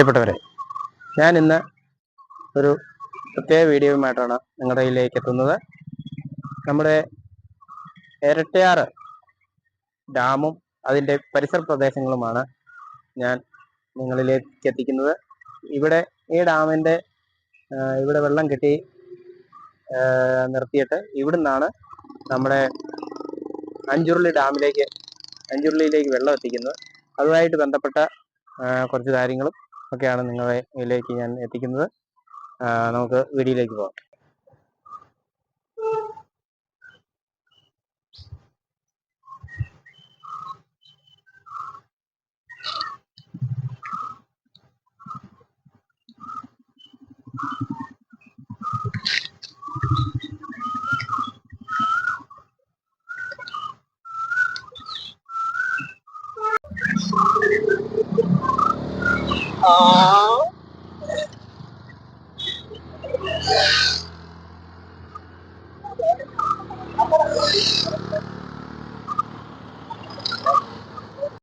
പ്രിയപ്പെട്ടവരെ ഞാൻ ഇന്ന് ഒരു പ്രത്യേക വീഡിയോയുമായിട്ടാണ് നിങ്ങളുടെ കയ്യിലേക്ക് എത്തുന്നത്. നമ്മുടെ ഇരട്ടയാറ് ഡാമും അതിന്റെ പരിസര പ്രദേശങ്ങളുമാണ് ഞാൻ നിങ്ങളിലേക്ക് എത്തിക്കുന്നത്. ഇവിടെ ഈ ഡാമിന്റെ ഇവിടെ വെള്ളം കെട്ടി നിർത്തിയിട്ട് ഇവിടുന്നാണ് നമ്മുടെ അഞ്ചുരുളി ഡാമിലേക്ക് അഞ്ചുരുളിയിലേക്ക് വെള്ളം എത്തിക്കുന്നത്. അതുമായിട്ട് ബന്ധപ്പെട്ട കുറച്ച് കാര്യങ്ങളും ഒക്കെയാണ് നിങ്ങളിലേക്ക് ഞാൻ എത്തിക്കുന്നത്. നമുക്ക് വീഡിയോയിലേക്ക് പോകാം.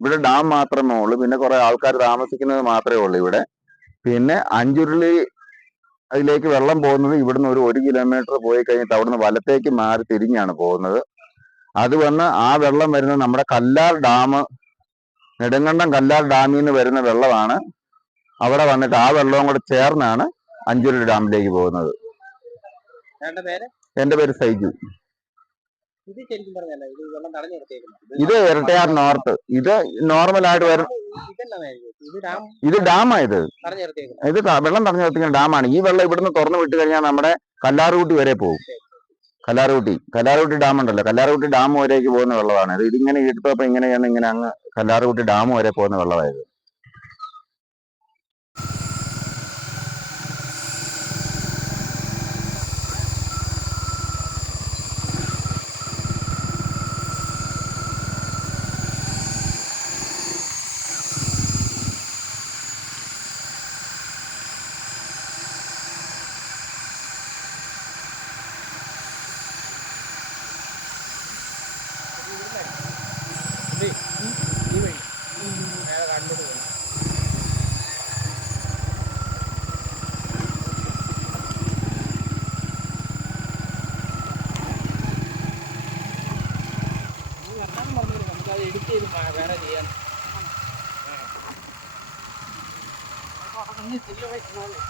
ഇവിടെ ഡാം മാത്രമേ ഉള്ളൂ. പിന്നെ കുറെ ആൾക്കാർ താമസിക്കുന്നത് മാത്രമേ ഉള്ളൂ ഇവിടെ. പിന്നെ അഞ്ചുരുളി അതിലേക്ക് വെള്ളം പോകുന്നത് ഇവിടുന്ന് ഒരു ഒരു കിലോമീറ്റർ പോയി കഴിഞ്ഞിട്ട് അവിടുന്ന് വലത്തേക്ക് മാറി തിരിഞ്ഞാണ് പോകുന്നത്. അത് വന്ന് ആ വെള്ളം വരുന്നത് നമ്മുടെ കല്ലാർ ഡാം നെടുങ്കണ്ടം കല്ലാർ ഡാമിൽ നിന്ന് വരുന്ന വെള്ളമാണ്. അവിടെ വന്നിട്ട് ആ വെള്ളവും കൂടെ ചേർന്നാണ് അഞ്ചുരുളി ഡാമിലേക്ക് പോകുന്നത്. എന്റെ പേര് സൈജു. ഇത് ശരിക്കും പറഞ്ഞല്ല ഇത് വെള്ളം തടഞ്ഞു നിർത്തിയേക്കുന്നത് ഇത് ഇരട്ടയാർ നോർത്ത്. ഇത് നോർമൽ ആയിട്ട് വരും. ഇത് ഡാം ഇത് ഡാമാ ഇത്. തടഞ്ഞു നിർത്തിയേക്കുന്നത് ഇത് ത- വെള്ളം തടഞ്ഞു നിർത്തിക്കുന്ന ഡാമാണ്. ഈ വെള്ളം ഇവിടുന്ന് തുറന്നു വിട്ട് കഴിഞ്ഞാൽ നമ്മുടെ കല്ലാറുകുട്ടി വരെ പോകും. കല്ലാറുകുട്ടി കല്ലാറുകുട്ടി ഡാം ഉണ്ടല്ലോ. കല്ലാറുകുട്ടി ഡാം വരേക്ക് പോകുന്ന വെള്ളമാണ്. ഇത് ഇതിങ്ങനെ എടുത്തപ്പോ ഇങ്ങനെയാണ് ഇങ്ങനെ അങ്ങ് കല്ലാറുകുട്ടി ഡാം വരെ പോകുന്ന വെള്ളമായത്. Amen.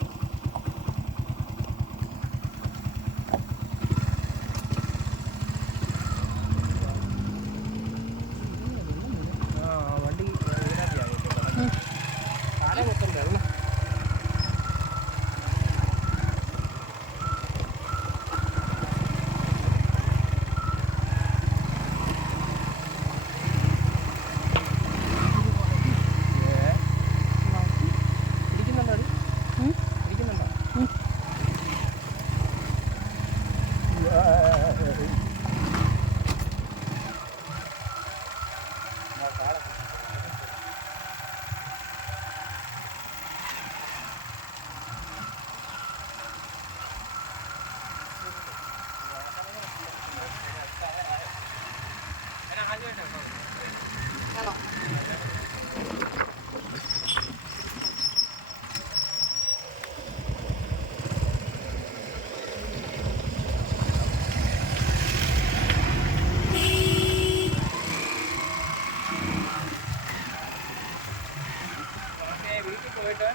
വീട്ടിൽ പോയിട്ട്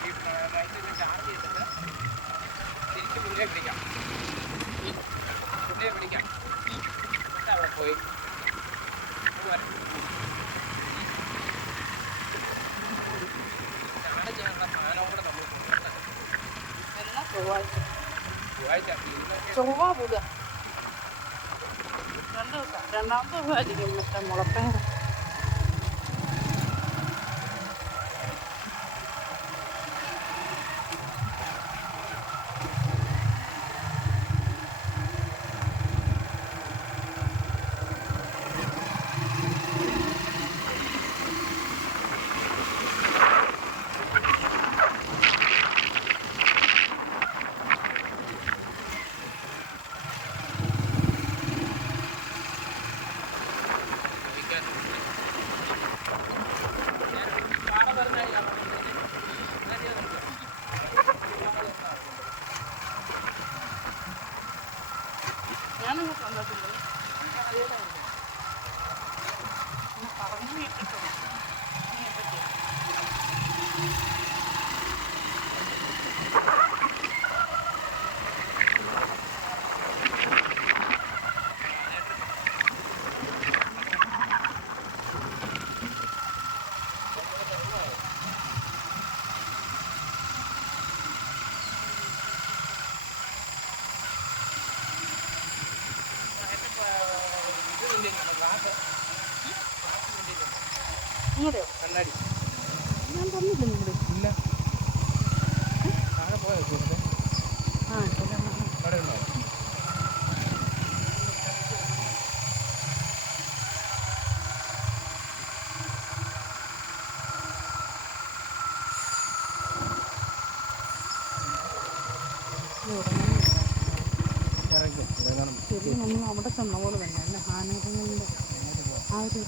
ഈ ബൈക്ക് ചാർജ് ചെയ്തിട്ട് തിരിച്ച് പുള്ളിയെ പിടിക്കാം പുള്ളിയെ പിടിക്കാം എന്നിട്ട് അവിടെ പോയി ഇന്നൊക്കെ ചൊവ്വ ബുധൻ രണ്ട് ദിവസം രണ്ടാമത്തെ ദിവസമായിരിക്കും മറ്റേ മുളപ്പേര പോലെ തന്നെ അല്ല ആ ഒരു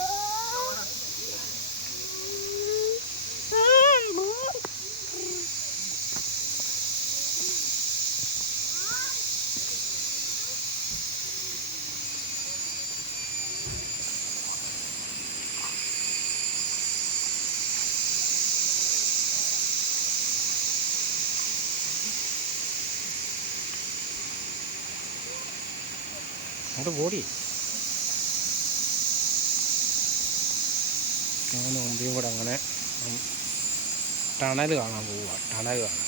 അങ്ങോട്ട് ബോഡി ഞാൻ മുമ്പിയും കൂടെ അങ്ങനെ ടണൽ കാണാൻ പോവുക ടണൽ കാണാൻ.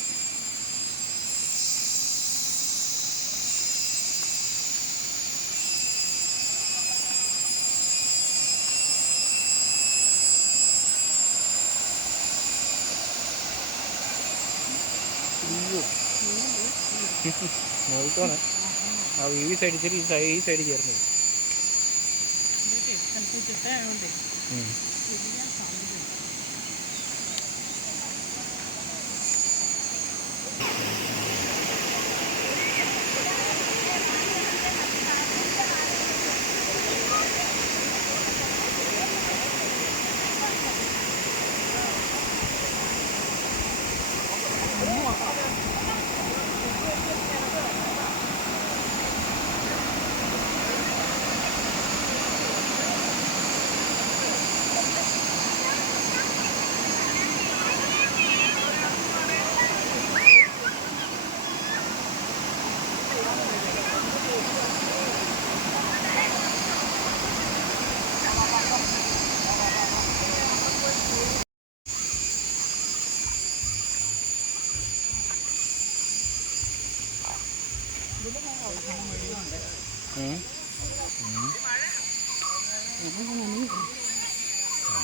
നോക്കണേ ആ ഈ സൈഡിൽ ഇച്ചിരി ഈ സൈഡ് ഈ സൈഡ് ചേർന്ന്.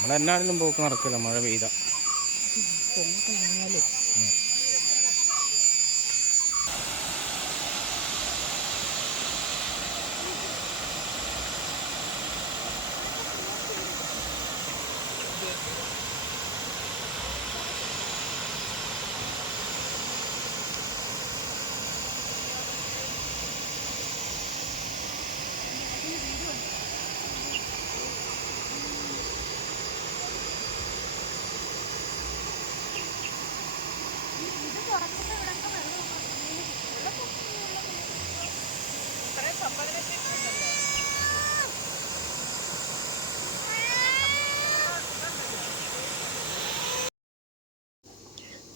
നമ്മളെന്നാണെങ്കിലും പോക്ക് നടക്കില്ല മഴ പെയ്ത.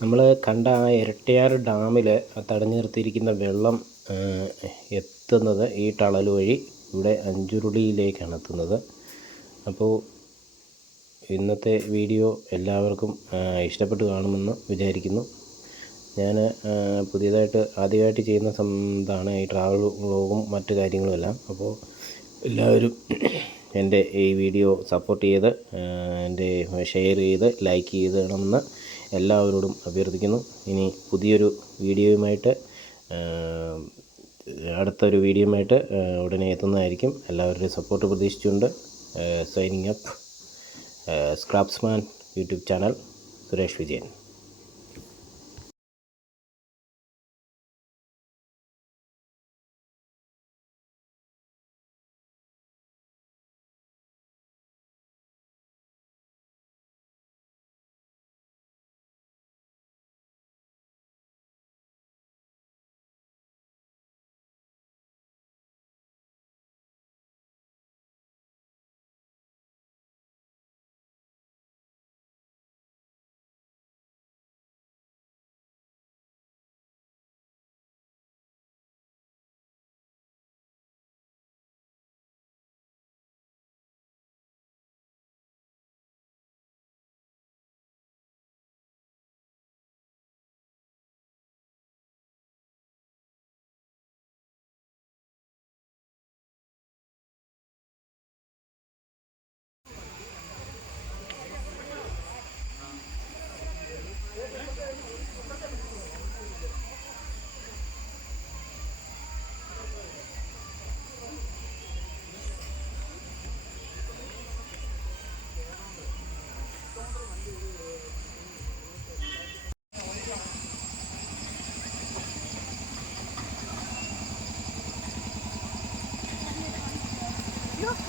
നമ്മൾ കണ്ട ആ ഇരട്ടിയാർ ഡാമിൽ തടഞ്ഞു നിർത്തിയിരിക്കുന്ന വെള്ളം എത്തുന്നത് ഈ ടളൽ വഴി ഇവിടെ അഞ്ചുരുളിയിലേക്കാണ് എത്തുന്നത്. അപ്പോൾ ഇന്നത്തെ വീഡിയോ എല്ലാവർക്കും ഇഷ്ടപ്പെട്ട് കാണുമെന്ന് വിചാരിക്കുന്നു. ഞാൻ പുതിയതായിട്ട് ആദ്യമായിട്ട് ചെയ്യുന്ന സം ഇതാണ് ഈ ട്രാവൽ വ്ളോഗും മറ്റു കാര്യങ്ങളും എല്ലാം. അപ്പോൾ എല്ലാവരും എന്റെ ഈ വീഡിയോ സപ്പോർട്ട് ചെയ്ത് എന്റെ ഷെയർ ചെയ്ത് ലൈക്ക് ചെയ്ത് വേണമെന്ന് എല്ലാവരോടും അഭ്യർത്ഥിക്കുന്നു. ഇനി പുതിയൊരു വീഡിയോയുമായിട്ട് അടുത്തൊരു വീഡിയോയുമായിട്ട് ഉടനെ എത്തുന്നതായിരിക്കും. എല്ലാവരുടെയും സപ്പോർട്ട് പ്രതീക്ഷിച്ചുകൊണ്ട് signing up സ്ക്രാപ്സ്മാൻ YouTube channel Suresh Vijayan.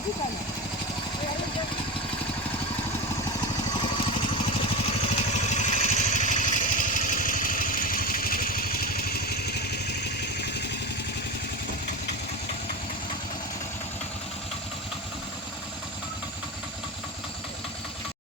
ที่